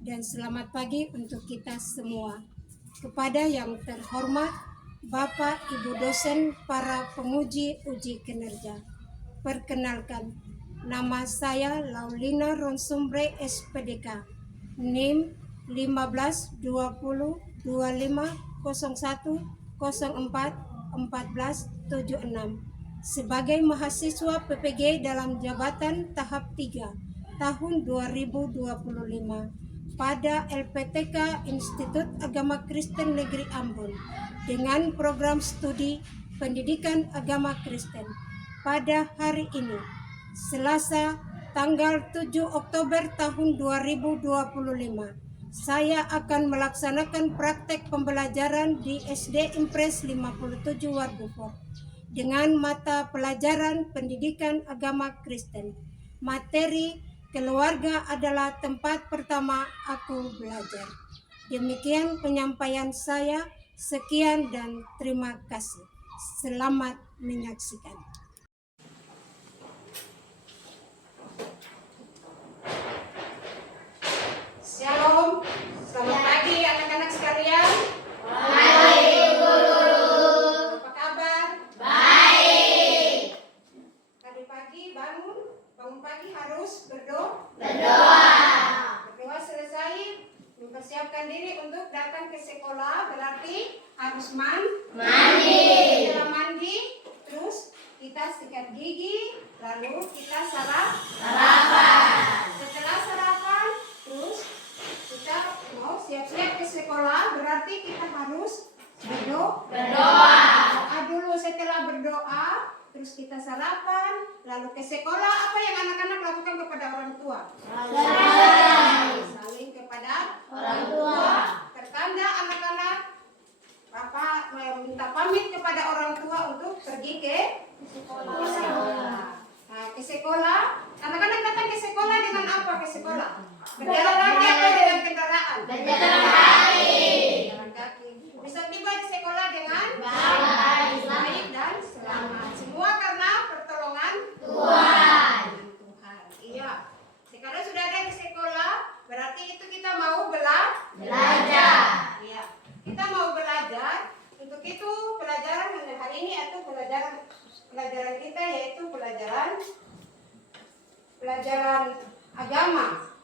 dan selamat pagi untuk kita semua. Kepada yang terhormat Bapak, Ibu dosen, para penguji uji kinerja. Perkenalkan, nama saya Laulina Ronsumbre SPDK, NIM 15 20 25 01 04 14 76 sebagai mahasiswa PPG dalam jabatan tahap 3 tahun 2025 pada LPTK Institut Agama Kristen Negeri Ambon dengan program studi Pendidikan Agama Kristen. Pada hari ini, Selasa tanggal 7 Oktober tahun 2025, saya akan melaksanakan praktek pembelajaran di SD Impres 57 Wardufor dengan mata pelajaran Pendidikan Agama Kristen. Materi keluarga adalah tempat pertama aku belajar. Demikian penyampaian saya. Sekian dan terima kasih. Selamat menyaksikan. Shalom, selamat pagi anak-anak sekalian. Baik, Guru. Apa kabar? Baik. Tadi pagi bangun pagi harus berdoa. Berdoa selesai, mempersiapkan diri untuk datang ke sekolah, berarti harus mandi. Setelah mandi, terus kita sikat gigi, lalu kita sarapan. Setelah sarapan, terus kita mau siap-siap ke sekolah, berarti kita harus berdoa. Doa dulu, setelah berdoa, terus kita sarapan, lalu ke sekolah. Apa yang anak-anak lakukan kepada orang tua? Saling kepada Orang tua. Pertanda anak-anak, Bapak meminta pamit kepada orang tua untuk pergi ke sekolah. Nah, ke sekolah, anak-anak datang ke sekolah dengan apa ke sekolah? Berjalan kaki atau dengan kendaraan? Berjalan kaki. Berjalan kaki. Bisa tiba di sekolah dengan baik dan selamat. Semua karena pertolongan Tuhan. Iya. Sekarang sudah ada di sekolah, berarti itu kita mau Belajar. Iya. Kita mau belajar. Untuk itu pelajaran hari ini atau pelajaran kita yaitu pelajaran agama.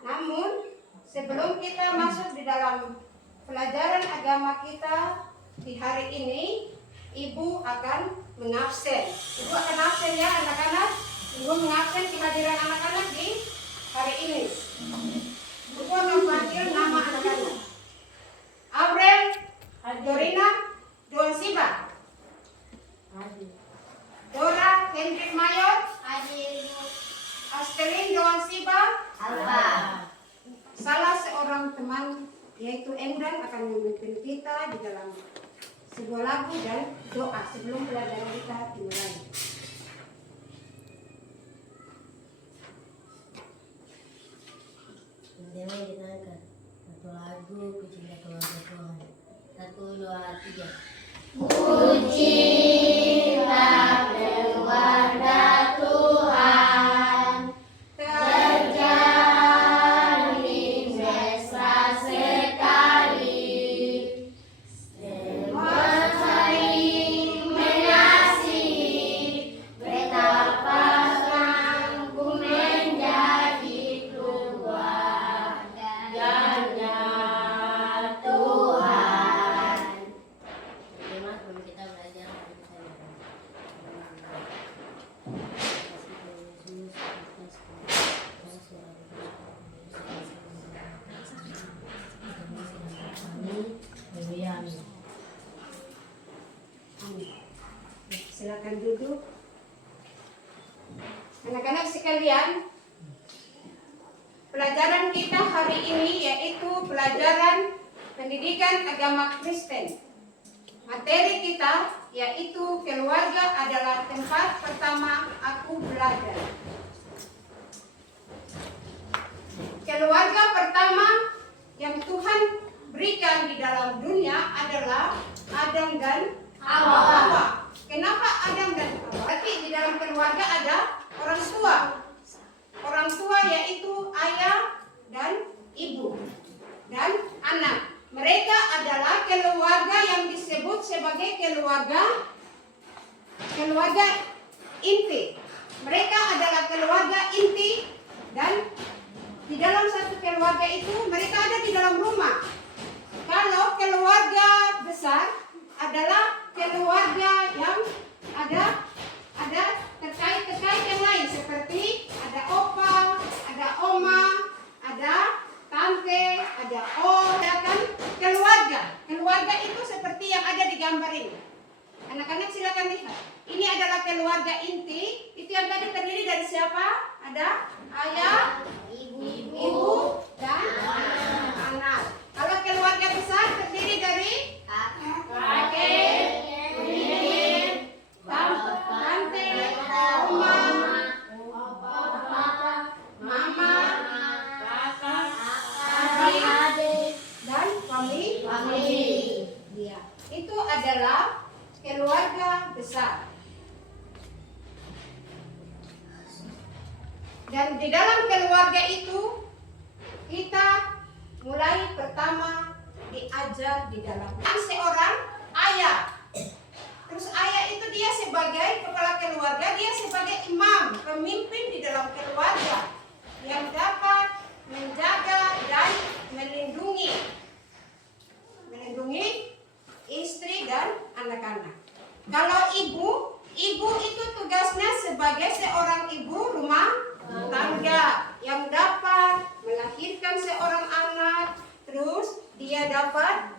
Namun sebelum kita masuk di dalam pelajaran agama kita di hari ini, Ibu akan mengabsen. Ibu akan absen ya anak-anak. Ibu mengabsen kehadiran anak-anak di hari ini. Ibu akan panggil nama anak-anak. Abrel, Dorina, Donsiba, Dora, Hendrik Mayor, Astelin, Donsiba, Alfa. Salah seorang teman yaitu Endran akan memimpin kita di dalam sebuah lagu dan doa sebelum pelajaran kita dimulai. Tema kita angkat satu lagu Kucinta Keluarga Tuhan. 1, 2, 3. Kucinta keluarga Tuhan, terjalin mesra sekali, semua saling mengasihi, betapa sanggup menjadi keluarganya Tuhan. Terima kasih kita belajar. Silakan duduk. Anak-anak sekalian, pelajaran kita hari ini yaitu pelajaran Pendidikan Agama Kristen. Materi kita yaitu keluarga adalah tempat pertama aku belajar. Keluarga pertama yang Tuhan berikan di dalam dunia adalah Adam dan Hawa. Kenapa Adam dan Hawa? Berarti di dalam keluarga ada orang tua. Orang tua yaitu ayah dan ibu. keluarga inti. Mereka adalah keluarga inti dan di dalam satu keluarga itu mereka ada di dalam rumah. Kalau keluarga besar adalah keluarga yang ada terkait yang lain seperti ada opa, ada oma, ada tante, ada kan keluarga. Keluarga itu seperti yang ada di gambar ini. Anak-anak silakan lihat. Ini adalah keluarga inti. Itu yang tadi terdiri dari siapa? Ada ayah, ibu, dan anak. Kalau keluarga besar terdiri dari kakek, nenek, tante, oma, mama, adik, dan family. Ya, itu adalah keluarga besar. Dan di dalam keluarga itu kita mulai pertama diajar di dalam seorang ayah. Terus ayah itu dia sebagai kepala keluarga, dia sebagai imam, pemimpin di dalam keluarga yang dapat menjaga dan melindungi istri dan anak-anak. Kalau ibu itu tugasnya sebagai seorang ibu rumah tangga yang dapat melahirkan seorang anak, terus dia dapat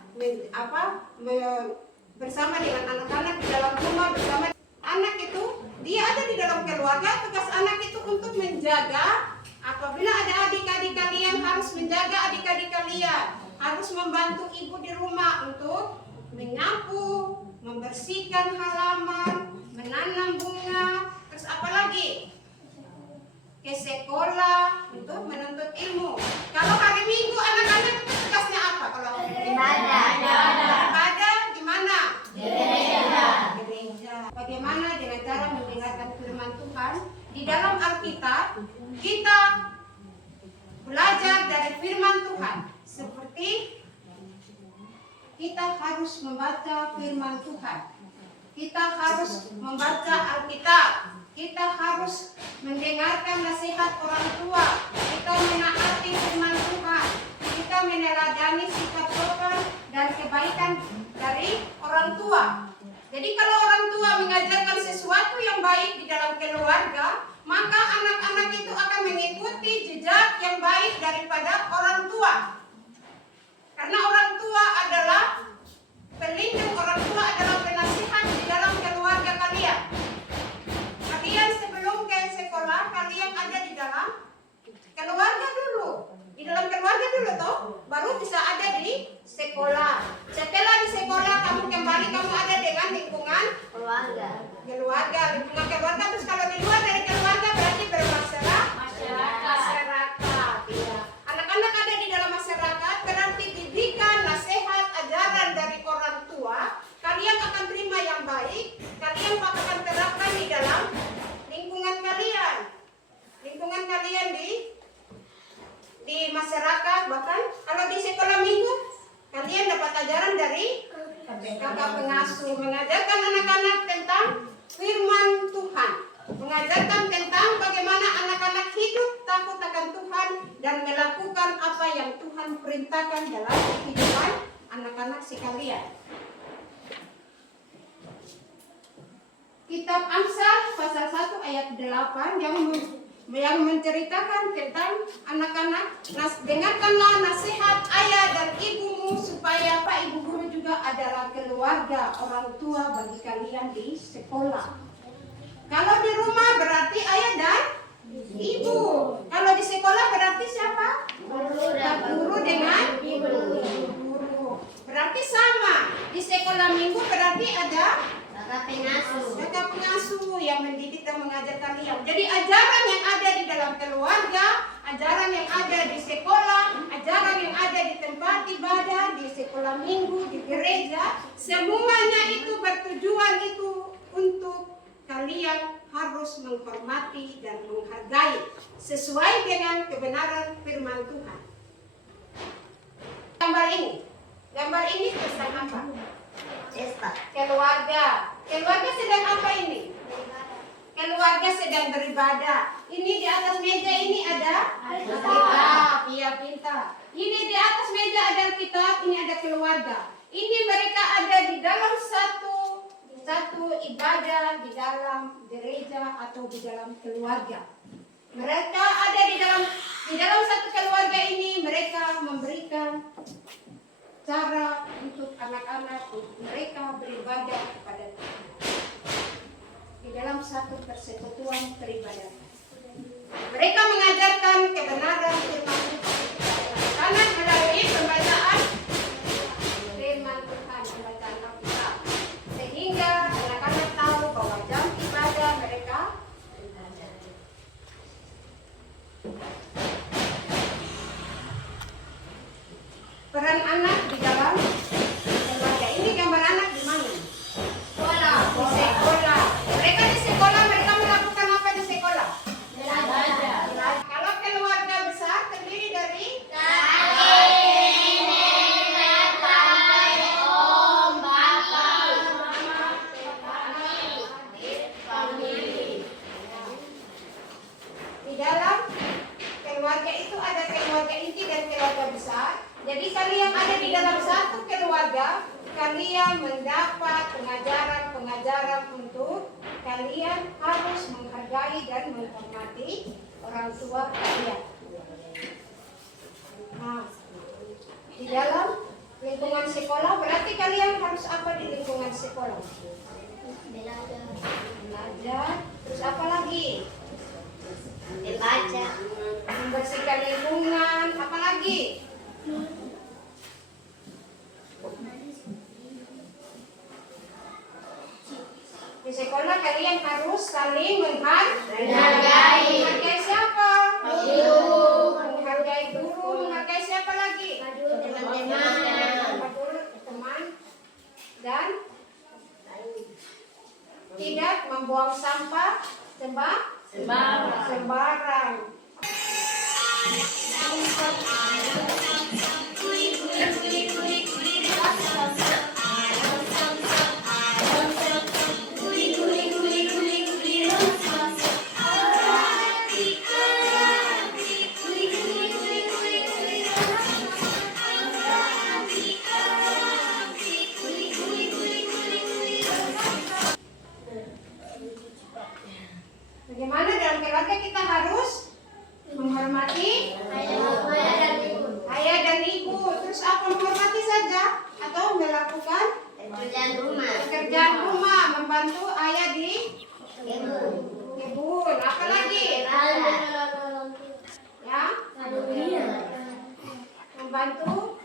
bersama dengan anak-anak di dalam rumah bersama anak itu. Dia ada di dalam keluarga. Tugas anak itu untuk menjaga. Apabila ada adik-adik kalian, harus menjaga adik-adik kalian, harus membantu ibu di rumah untuk menyapu, membersihkan halaman, menanam bunga, terus apa lagi? Ke sekolah untuk menuntut ilmu. Kalau hari Minggu anak-anak itu tugasnya apa? Kalau ibadah di mana? Gereja. Bagaimana dengan cara mendengarkan firman Tuhan? Di dalam Alkitab kita belajar dari firman Tuhan. Seperti kita harus membaca firman Tuhan. Kita harus membaca Alkitab. Kita harus mendengarkan nasihat orang tua. Kita menaati firman Tuhan. Kita meneladani sikap sopan dan kebaikan dari orang tua. Jadi kalau orang tua mengajarkan sesuatu yang baik di dalam keluarga, maka anak-anak itu akan mengikuti jejak yang baik daripada orang tua. Karena orang tua adalah pelindung, orang tua adalah penasihat di dalam keluarga kalian. Kalian sebelum ke sekolah, kalian ada di dalam keluarga dulu. Di dalam keluarga dulu toh, baru bisa ada di sekolah. Setelah di sekolah kamu kembali, kamu ada dengan lingkungan keluarga. Lingkungan keluarga. Terus kalau di luar dari keluarga berarti masyarakat. Ya. Anak-anak ada di dalam masyarakat, berarti didikan, nasihat, ajaran dari orang tua. Kalian akan terima yang baik. Kalian akan terapkan di dalam lingkungan kalian. Lingkungan kalian di masyarakat, bahkan kalau di sekolah minggu kalian dapat ajaran dari kakak pengasuh, mengajarkan anak-anak tentang firman Tuhan, mengajarkan tentang bagaimana anak-anak hidup takut akan Tuhan dan melakukan apa yang Tuhan perintahkan dalam kehidupan anak-anak sekalian. Kitab Amsal pasal 1 ayat 8 yang menceritakan tentang anak-anak. Dengarkanlah nasihat ayah dan ibumu, supaya Pak Ibu Guru juga adalah keluarga orang tua bagi kalian di sekolah. Kalau di rumah berarti ayah dan ibu. Kalau di sekolah berarti siapa? Guru dengan ibu. Guru. Berarti sama. Di sekolah minggu berarti ada kakak pengasuh yang mendidik dan mengajar kalian. Jadi ajaran yang ada di dalam keluarga, ajaran yang ada di sekolah, ajaran yang ada di tempat ibadah, di sekolah minggu, di gereja, semuanya itu bertujuan itu untuk kalian harus menghormati dan menghargai sesuai dengan kebenaran firman Tuhan. Gambar ini tentang apa? Keluarga. Keluarga sedang apa ini? Keluarga sedang beribadah. Ini di atas meja ini ada Alkitab. Iya, pintar. Ini di atas meja ada Alkitab, ini ada keluarga. Ini mereka ada di dalam satu ibadah, di dalam gereja atau di dalam keluarga. Mereka ada di dalam satu keluarga ini, mereka memberikan cara untuk anak-anak mereka beribadah kepada Tuhan. Di dalam satu persekutuan peribadatan. Mereka mengajarkan kebenaran firman Tuhan karena melalui pembacaan firman Tuhan, pembacaan Alkitab, sehingga anak-anak tahu bahwa jam ibadah mereka peran anak di dalam keluarga. Ini gambar anak di mana? Sekolah. Di sekolah. Mereka di sekolah, mereka melakukan apa di sekolah? Belajar. Kalau keluarga besar terdiri dari di dalam keluarga itu ada keluarga inti dan keluarga besar. Jadi kalian ada di dalam satu keluarga, kalian mendapat pengajaran untuk kalian harus menghargai dan menghormati orang tua kalian. Nah, di dalam lingkungan sekolah berarti kalian harus apa di lingkungan sekolah? Belajar. Terus apa lagi? Membaca. Membersihkan lingkungan. Apa lagi? Di sekolah kalian harus saling menghargai. Menghargai siapa? Guru. Menghargai guru. Menghargai siapa lagi? Teman. Dan tidak membuang sampah sembarang. Bagaimana dalam keluarga kita harus menghormati ayah dan ibu. Terus apa, menghormati saja atau melakukan pekerjaan rumah, membantu ayah di kebun. Apa lagi? Ya, membantu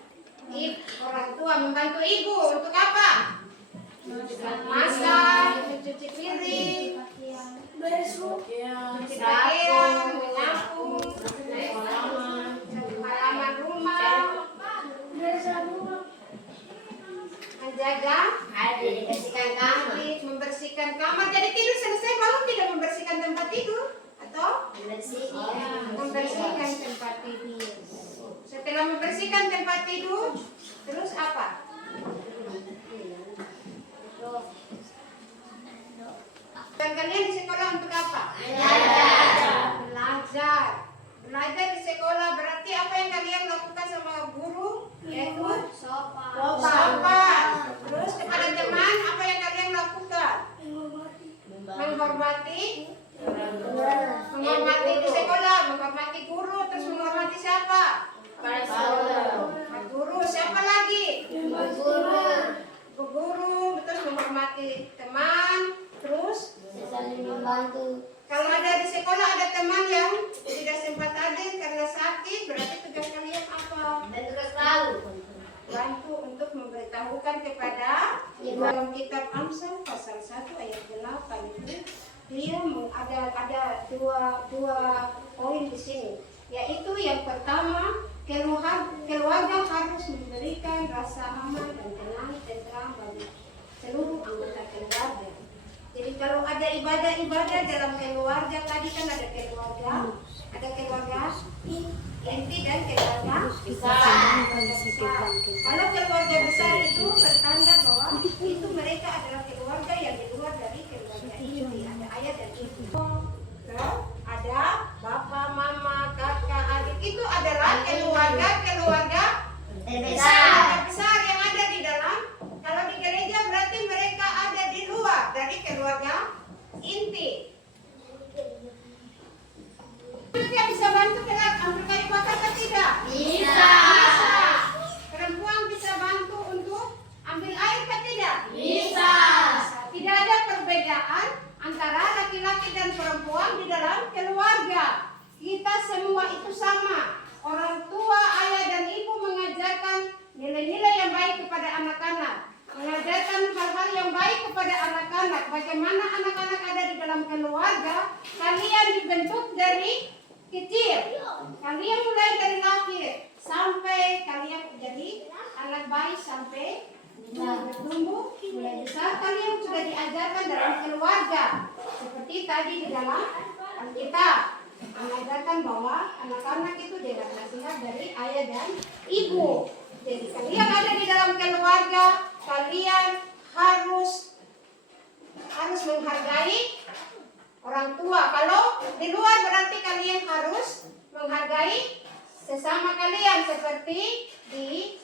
orang tua, membantu ibu untuk apa? Masak, mencuci piring, cuci pakaian, menyapu, halaman rumah, menjaga, membersihkan kamar. Jadi tidur selesai bangun tidak membersihkan tempat tidur atau membersihkan tempat tidur. Setelah membersihkan tempat tidur, terus apa? Dan kalian di sekolah untuk apa? Belajar di sekolah berarti apa yang kalian lakukan sama guru? Yaitu sopan. Terus kepada teman apa yang kalian lakukan? Menghormati di sekolah, menghormati guru, terus menghormati siapa? Guru. Siapa lagi? Guru, terus menghormati teman, terus saling membantu. kalau ada di sekolah ada teman yang tidak sempat hadir karena sakit, berarti tugas kalian apa? Dan tugas tahu. Bantu untuk memberitahukan kepada dalam kitab Amsal pasal 1 ayat 8 itu dia ada dua poin di sini, yaitu yang pertama keluarga harus memberikan rasa aman dan tentram bagi seluruh anggota keluarga. Jadi kalau ada ibadah dalam keluarga, tadi kan ada keluarga inti dan keluarga besar. Kalau keluarga besar itu bertanda bahwa itu mereka adalah keluarga yang di luar kecil. Kalian mulai dari lahir sampai kalian jadi anak bayi sampai bertumbuh mulai besar, kalian sudah diajarkan dalam keluarga. Seperti tadi di dalam Alkitab mengajarkan bahwa anak-anak itu dapat nasihat dari ayah dan ibu. Jadi kalian ada di dalam keluarga, kalian harus menghargai orang tua. Kalau di luar berarti kalian harus menghargai sesama kalian seperti di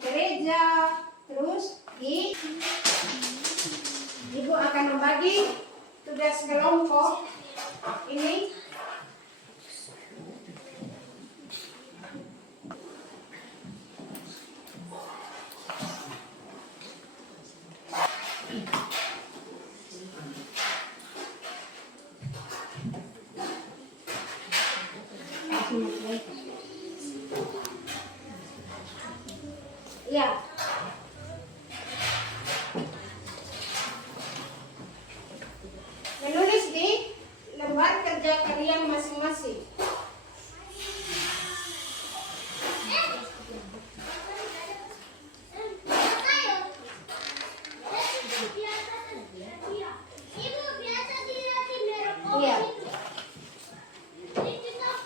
gereja, terus ibu akan membagi tugas kelompok ini. Ya. Menulis di lembar kerja kalian masing-masing. Iya.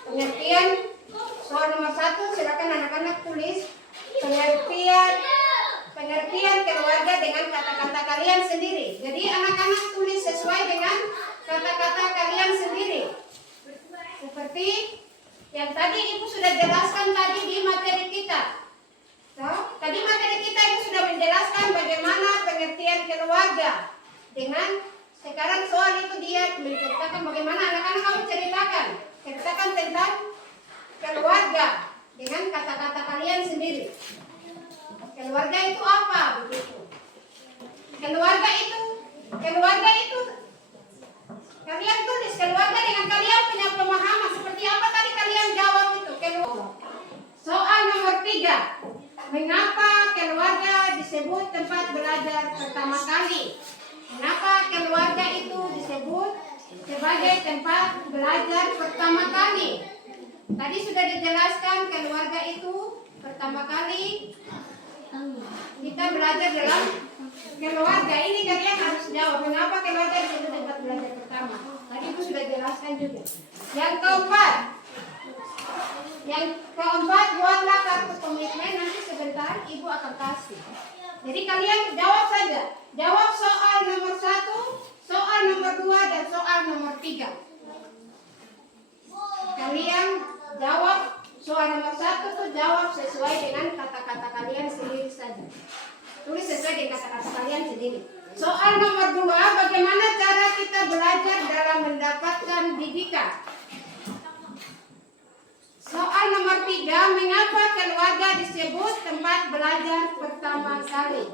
Pengertian soal nomor 1, silakan anak-anak tulis pengertian keluarga dengan kata-kata kalian sendiri. Jadi anak-anak tulis sesuai dengan kata-kata kalian sendiri. Seperti yang tadi Ibu sudah jelaskan tadi di materi kita. Tadi materi kita itu sudah menjelaskan bagaimana pengertian keluarga. Dengan sekarang soal itu dia menceritakan bagaimana anak-anak kamu ceritakan tentang keluarga dengan kata-kata kalian sendiri. Keluarga itu apa? Begitu. Keluarga itu kalian tulis keluarga dengan kalian punya pemahaman seperti apa tadi kalian jawab itu. Soal nomor 3. Mengapa keluarga disebut tempat belajar pertama kali? Mengapa keluarga itu disebut sebagai tempat belajar pertama kali? Tadi sudah dijelaskan keluarga itu pertama kali kita belajar dalam keluarga. Ini kalian harus jawab mengapa keluarga disebut tempat belajar pertama. Tadi itu sudah jelaskan juga. Yang keempat buatlah kartu komitmen, nanti sebentar Ibu akan kasih. Jadi kalian jawab saja. Jawab soal nomor 1, soal nomor 2, dan soal nomor 3. Kalian jawab soal nomor 1 tuh jawab sesuai dengan kata-kata kalian sendiri saja. Tulis sesuai dengan kata-kata kalian sendiri. Soal nomor 2, bagaimana cara kita belajar dalam mendapatkan didikan? Soal nomor 3, mengapa keluarga disebut tempat belajar pertama kali?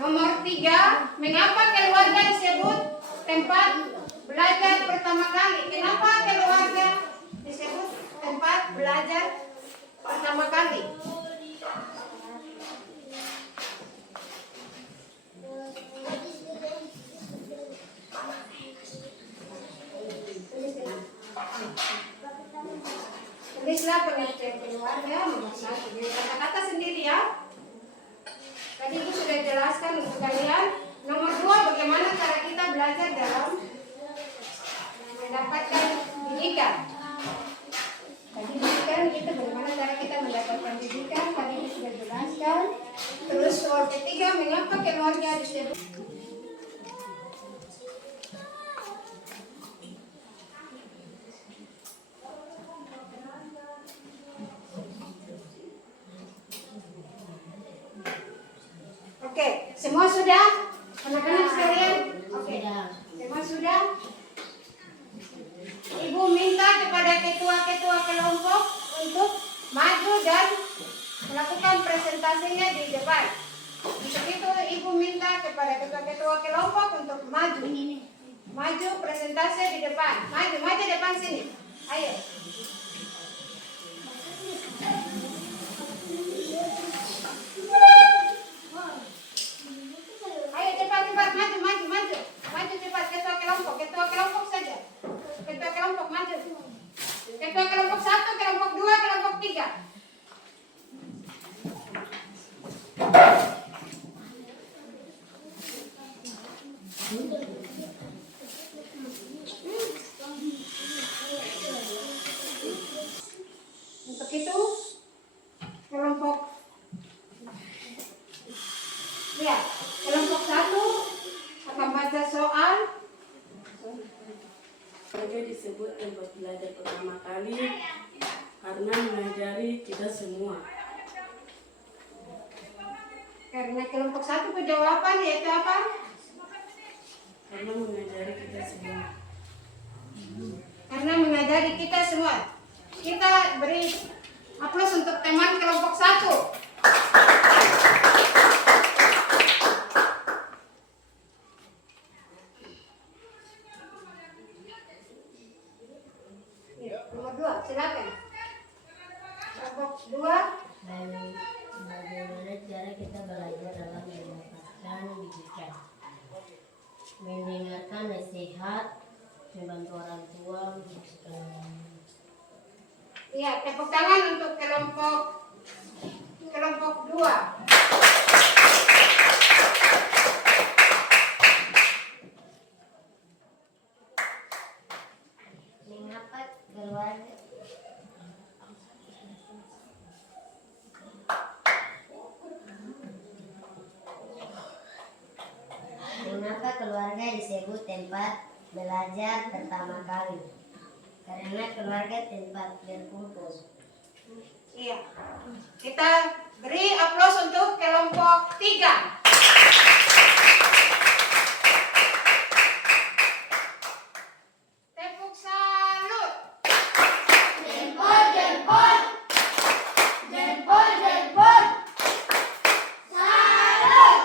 Nomor 3, mengapa keluarga disebut tempat belajar pertama kali? Kenapa keluarga disebut tempat belajar pertama kali? Tulislah pengertian keluarga nomor 1. Jadi kata-kata sendiri ya. Tadi Ibu sudah jelaskan untuk kalian. Nomor 2, bagaimana cara kita belajar dalam mendapatkan didikan. Tadi didikan kita bagaimana cara kita mendapatkan didikan. Tadi Ibu sudah jelaskan. Terus soal ketiga, mengapa keluarga disebut Oke, semua sudah? Anak-anak sekalian? Oke, semua sudah? Ibu minta kepada ketua-ketua kelompok untuk maju dan melakukan presentasinya di depan. Untuk itu Ibu minta kepada ketua-ketua kelompok untuk maju. Maju presentasi di depan. Maju depan sini. Ayo. Ayo cepat maju cepat ketua kelompok saja. Ketua kelompok maju. itu kelompok ya, kelompok 1 akan baca soal. Keluarga disebut tempat belajar pertama kali karena mengajari kita semua. Karena kelompok 1 jawaban yaitu apa? Karena mengajari kita semua. Karena mengajari kita semua. Kita beri aplaus untuk teman kelompok 1. Nomor 2, silakan. Kelompok 2. Bagaimana cara kita belajar dalam mendapatkan didikan? Mendengarkan nasihat, membantu orang tua, Iya, tepuk tangan untuk kelompok 2. mengapa keluarga Mengapa keluarga disebut tempat belajar pertama kali? Karena keluarga tempat berkumpul. Iya. Kita beri aplaus untuk kelompok 3. Tepuk salut. Jempol, jempol. Jempol, jempol. Salut.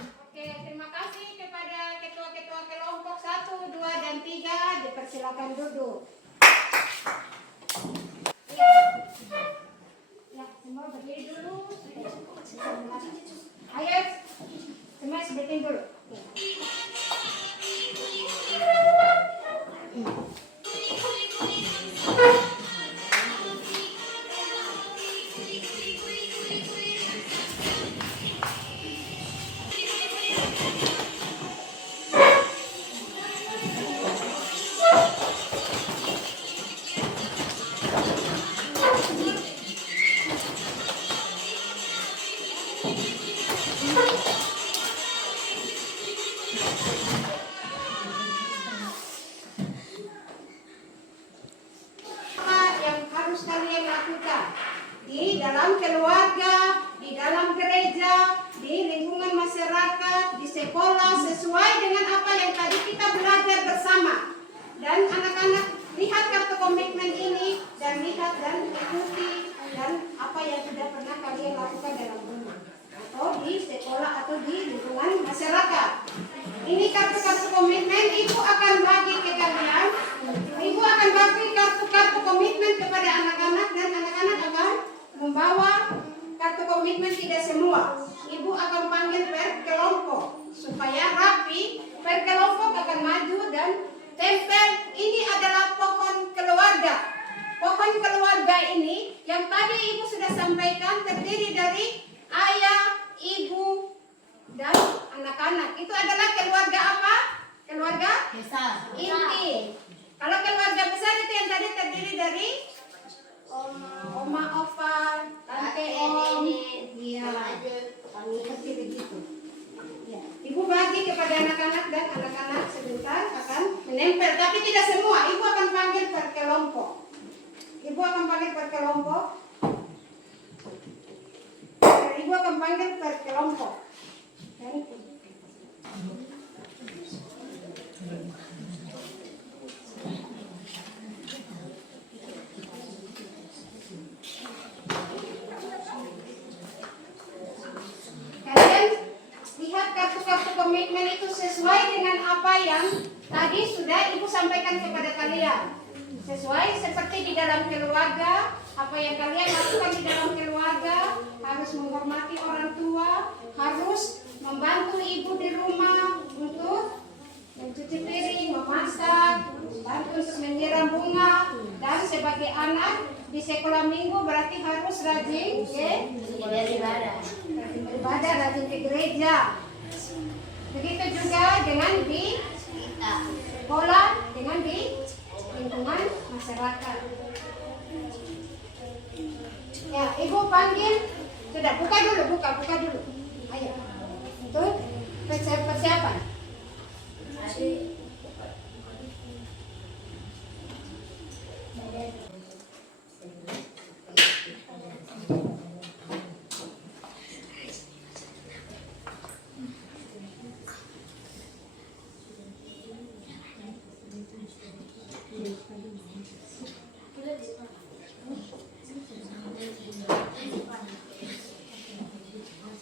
Oke, terima kasih kepada ketua-ketua kelompok 1, 2, dan 3. Dipersilakan duduk. Ya, semua berdiri dulu. Ayo, semua sebutin dulu. Yang harus kalian lakukan di dalam keluarga, di dalam gereja, di lingkungan masyarakat, di sekolah, sesuai dengan apa yang tadi kita belajar bersama. Dan anak-anak lihat kartu komitmen ini dan lihat dan ikuti dan apa yang sudah pernah kalian lakukan dalam rumah atau di sekolah atau di lingkungan masyarakat. Ini kartu-kartu komitmen, ibu akan bagi ke kalian. Ibu akan bagi kartu-kartu komitmen kepada anak-anak dan anak-anak akan membawa kartu komitmen tidak semua. Ibu akan panggil per kelompok supaya rapi. Per kelompok akan maju dan tempel. Ini adalah pohon keluarga. Pohon keluarga ini yang tadi ibu sudah sampaikan terdiri dari ayah, ibu, dan anak-anak. Itu adalah keluarga apa? Keluarga besar. inti. Kalau keluarga besar itu yang tadi terdiri dari oma, opa, tante, om, iya, seperti begitu. Ya. Ibu bagi kepada anak-anak dan anak-anak sebentar akan menempel, tapi tidak semua. Ibu akan panggil per kelompok. Ibu akan panggil per kelompok. Ibu akan panggil per kelompok. Kalian lihat kartu-kartu komitmen itu sesuai dengan apa yang tadi sudah ibu sampaikan kepada kalian. Sesuai seperti di dalam keluarga, apa yang kalian lakukan di dalam keluarga, harus menghormati orang tua, harus membantu ibu di rumah untuk mencuci piring, memasak, bantu untuk menyiram bunga, dan sebagai anak di sekolah minggu berarti harus rajin Beribadah. beribadah, rajin ke gereja. Begitu juga dengan di sekolah, dengan di lingkungan masyarakat. Ya, ibu panggil. Sudah, buka dulu. Ayo. Itu persiapan.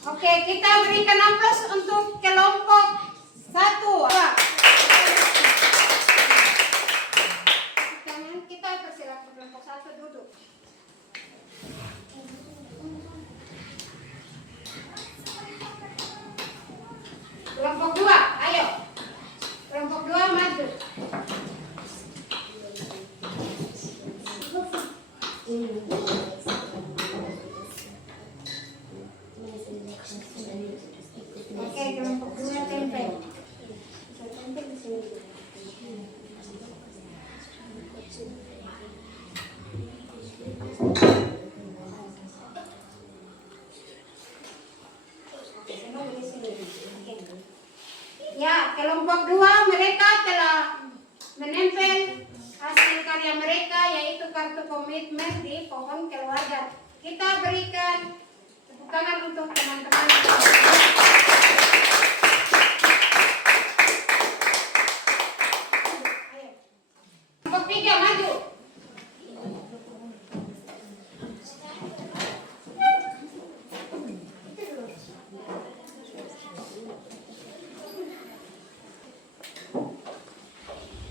Oke, kita berikan aplaus untuk kelompok 1. Jangan kita persilakan kelompok 1 duduk. Kelompok 2, ayo. Kelompok 2 maju. Oke, kelompok 2 tempel. Tempel di sini. Ya, kelompok 2 mereka telah menempel hasil karya mereka yaitu kartu komitmen di pohon keluarga. Kita berikan tepuk tangan untuk teman-teman. Ayo. Kelompok 3 maju.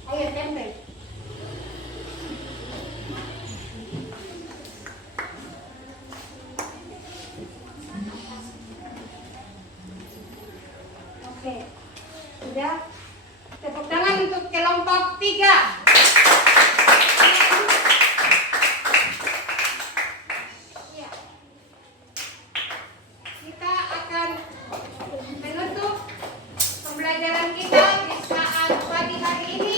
Ayo tempel. Oke. Sudah. Tepuk tangan untuk kelompok 3. Ya. Kita akan menutup pembelajaran kita di saat pagi hari ini.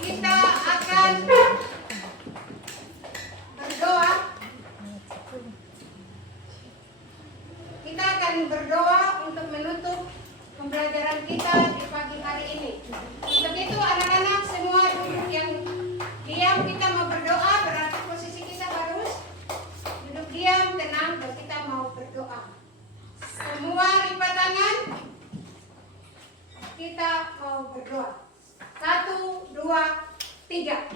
Kita akan berdoa. Kita akan berdoa untuk menutup pembelajaran kita di pagi hari ini. Untuk itu anak-anak semua duduk yang diam, kita mau berdoa, berarti posisi kita harus duduk diam, tenang, dan kita mau berdoa. Semua lipat tangan. Kita mau berdoa. 1, 2, 3.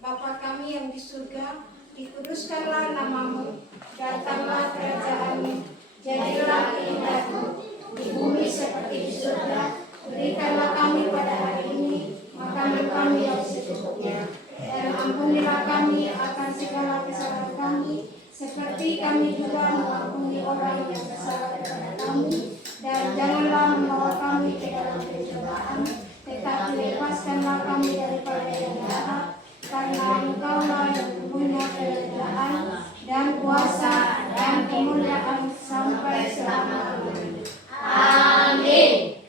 Bapa kami yang di surga, dikuduskanlah namamu, datanglah kerajaanmu, jadilah kehendakmu di bumi seperti di surga. Berikanlah kami pada hari ini makanan kami yang secukupnya, dan ampunilah kami akan segala kesalahan kami, seperti kami juga mengampuni orang yang bersalah kepada kami, dan janganlah membawa kami ke dalam pencobaan, tetapi lepaskanlah kami daripada yang jahat, karena Engkaulah yang punya kerajaan dan kuasa dan kemuliaan sampai selama-lamanya. Amin.